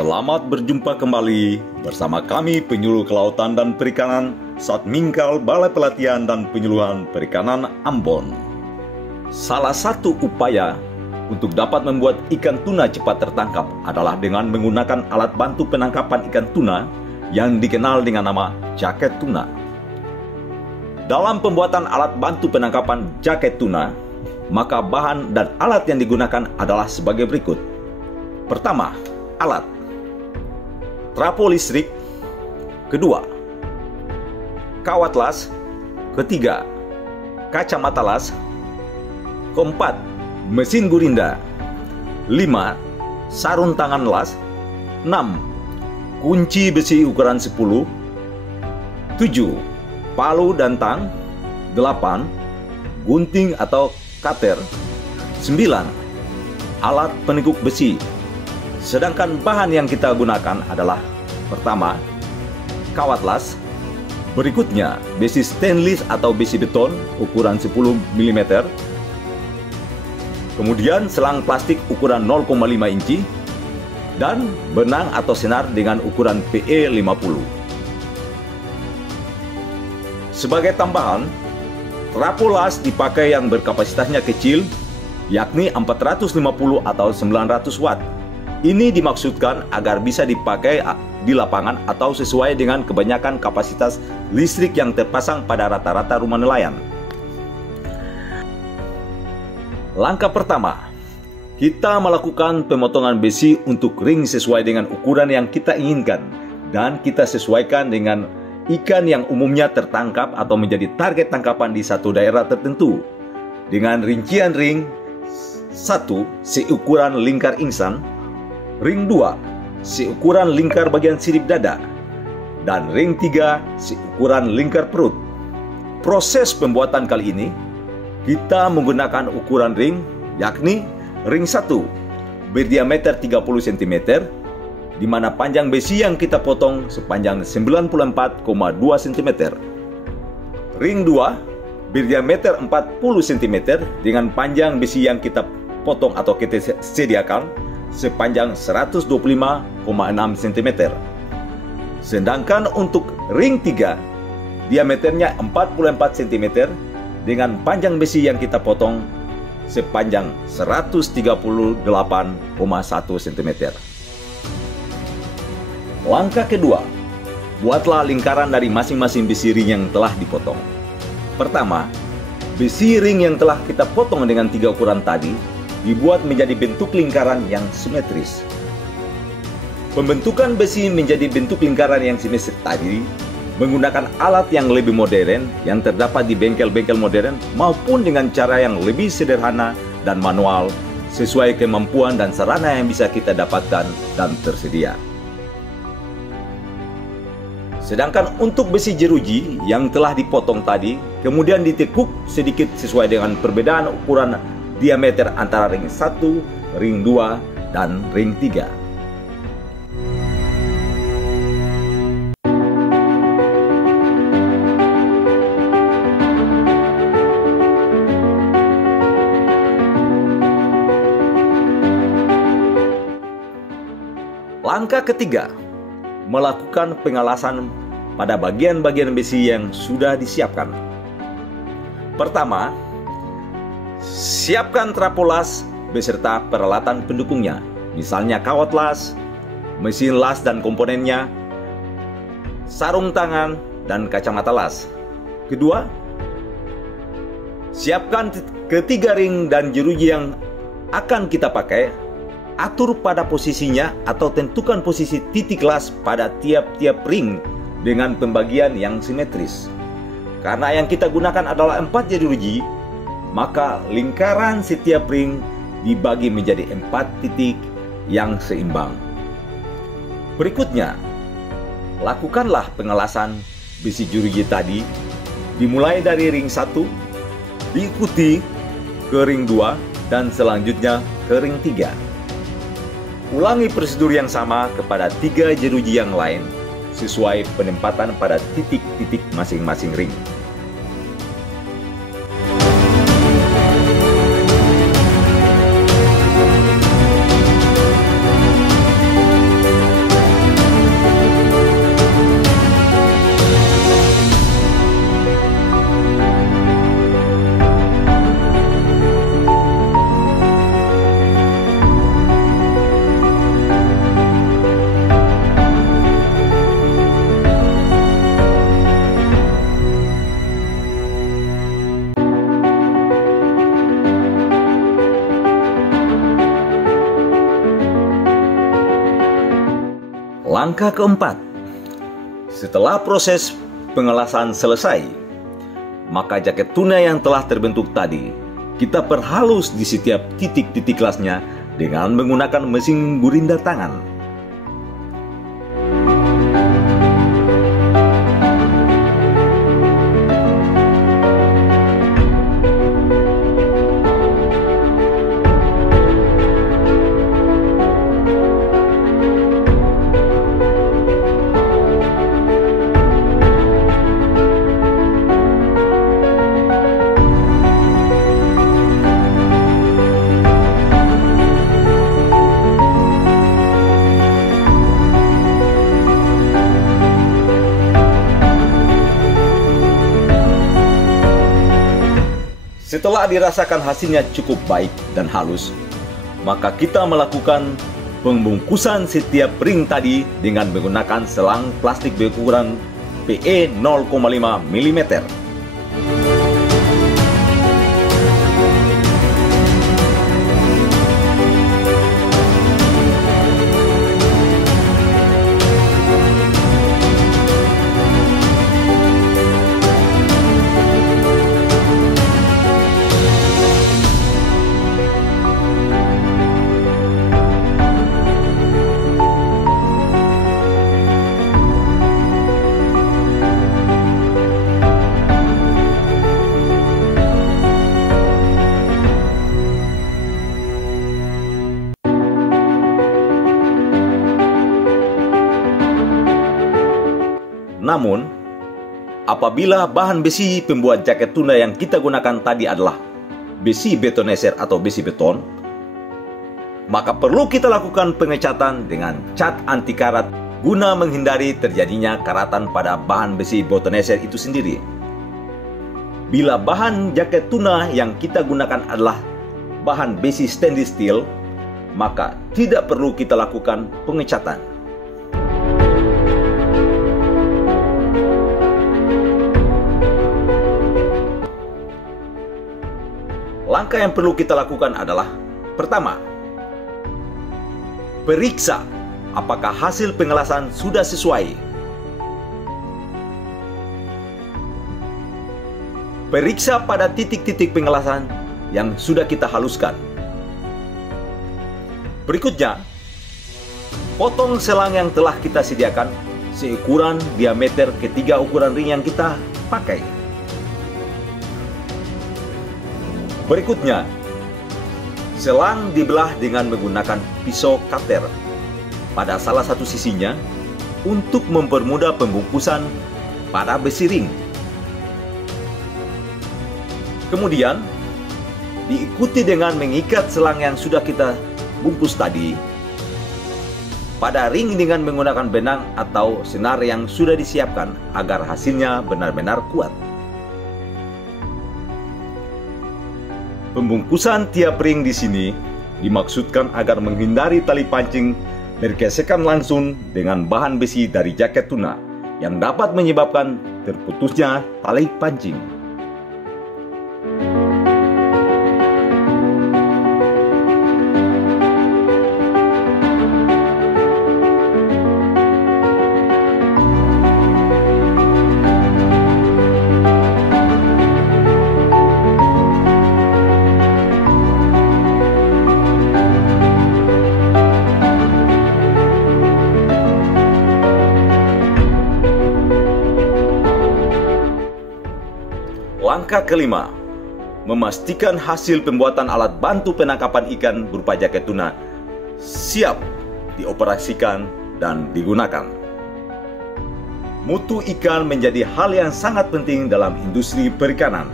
Selamat berjumpa kembali bersama kami penyuluh kelautan dan perikanan Satmingkal Balai Pelatihan dan Penyuluhan Perikanan Ambon. Salah satu upaya untuk dapat membuat ikan tuna cepat tertangkap adalah dengan menggunakan alat bantu penangkapan ikan tuna yang dikenal dengan nama jaket tuna. Dalam pembuatan alat bantu penangkapan jaket tuna, maka bahan dan alat yang digunakan adalah sebagai berikut. Pertama, alat trapo listrik. Kedua, kawat las. Ketiga, kacamata las. Keempat, mesin gurinda. 5, sarung tangan las. 6, kunci besi ukuran 10. 7, palu dan tang. 8, gunting atau cutter. 9, alat penekuk besi. Sedangkan bahan yang kita gunakan adalah pertama, kawat las. Berikutnya, besi stainless atau besi beton ukuran 10 mm. Kemudian selang plastik ukuran 0,5 inci dan benang atau senar dengan ukuran PE 50. Sebagai tambahan, trapo las dipakai yang berkapasitasnya kecil, yakni 450 atau 900 watt. Ini dimaksudkan agar bisa dipakai di lapangan atau sesuai dengan kebanyakan kapasitas listrik yang terpasang pada rata-rata rumah nelayan. Langkah pertama, kita melakukan pemotongan besi untuk ring sesuai dengan ukuran yang kita inginkan dan kita sesuaikan dengan ikan yang umumnya tertangkap atau menjadi target tangkapan di satu daerah tertentu. Dengan rincian ring 1 seukuran lingkar insan, ring 2 seukuran lingkar bagian sirip dada, dan ring 3 seukuran lingkar perut. Proses pembuatan kali ini kita menggunakan ukuran ring, yakni ring 1 berdiameter 30 cm, di mana panjang besi yang kita potong sepanjang 94,2 cm. Ring 2 berdiameter 40 cm dengan panjang besi yang kita potong atau kita sediakan sepanjang 125,6 cm. Sedangkan untuk ring 3 diameternya 44 cm dengan panjang besi yang kita potong sepanjang 138,1 cm. Langkah kedua, buatlah lingkaran dari masing-masing besi ring yang telah dipotong. Pertama, besi ring yang telah kita potong dengan 3 ukuran tadi dibuat menjadi bentuk lingkaran yang simetris. Pembentukan besi menjadi bentuk lingkaran yang simetris tadi menggunakan alat yang lebih modern yang terdapat di bengkel-bengkel modern maupun dengan cara yang lebih sederhana dan manual sesuai kemampuan dan sarana yang bisa kita dapatkan dan tersedia. Sedangkan untuk besi jeruji yang telah dipotong tadi kemudian ditekuk sedikit sesuai dengan perbedaan ukuran diameter antara ring 1, ring 2, dan ring 3. Langkah ketiga, melakukan pengalasan pada bagian-bagian besi yang sudah disiapkan. Pertama, siapkan trapo las beserta peralatan pendukungnya, misalnya kawat las, mesin las dan komponennya, sarung tangan, dan kacamata las. Kedua, siapkan ketiga ring dan jeruji yang akan kita pakai. Atur pada posisinya atau tentukan posisi titik las pada tiap-tiap ring dengan pembagian yang simetris. Karena yang kita gunakan adalah 4 jeruji, maka lingkaran setiap ring dibagi menjadi 4 titik yang seimbang. Berikutnya, lakukanlah pengelasan besi jeruji tadi dimulai dari ring 1, diikuti ke ring 2, dan selanjutnya ke ring 3. Ulangi prosedur yang sama kepada 3 jeruji yang lain sesuai penempatan pada titik-titik masing-masing ring. Langkah keempat, setelah proses pengelasan selesai, maka jaket tuna yang telah terbentuk tadi kita perhalus di setiap titik-titik kelasnya dengan menggunakan mesin gurinda tangan. Setelah dirasakan hasilnya cukup baik dan halus, maka kita melakukan pembungkusan setiap ring tadi dengan menggunakan selang plastik berukuran PE 0,5 mm. Namun, apabila bahan besi pembuat jaket tuna yang kita gunakan tadi adalah besi betoneser atau besi beton, maka perlu kita lakukan pengecatan dengan cat anti karat guna menghindari terjadinya karatan pada bahan besi betoneser itu sendiri. Bila bahan jaket tuna yang kita gunakan adalah bahan besi stainless steel, maka tidak perlu kita lakukan pengecatan. Langkah yang perlu kita lakukan adalah: pertama, periksa apakah hasil pengelasan sudah sesuai. Periksa pada titik-titik pengelasan yang sudah kita haluskan. Berikutnya, potong selang yang telah kita sediakan seukuran diameter ketiga ukuran ring yang kita pakai. Berikutnya, selang dibelah dengan menggunakan pisau cutter pada salah satu sisinya untuk mempermudah pembungkusan pada besi ring. Kemudian, diikuti dengan mengikat selang yang sudah kita bungkus tadi pada ring dengan menggunakan benang atau senar yang sudah disiapkan agar hasilnya benar-benar kuat. Pembungkusan tiap ring di sini dimaksudkan agar menghindari tali pancing bergesekan langsung dengan bahan besi dari jaket tuna yang dapat menyebabkan terputusnya tali pancing. Langkah kelima, memastikan hasil pembuatan alat bantu penangkapan ikan berupa jaket tuna siap dioperasikan dan digunakan. Mutu ikan menjadi hal yang sangat penting dalam industri perikanan.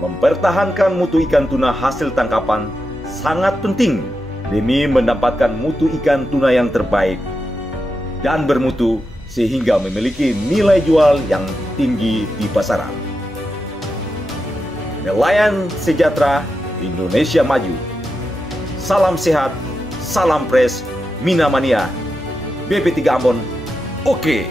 Mempertahankan mutu ikan tuna hasil tangkapan sangat penting demi mendapatkan mutu ikan tuna yang terbaik dan bermutu sehingga memiliki nilai jual yang tinggi di pasaran. Nelayan sejahtera, Indonesia maju. Salam sehat, salam pres, Mina Mania, BP3 Ambon, oke.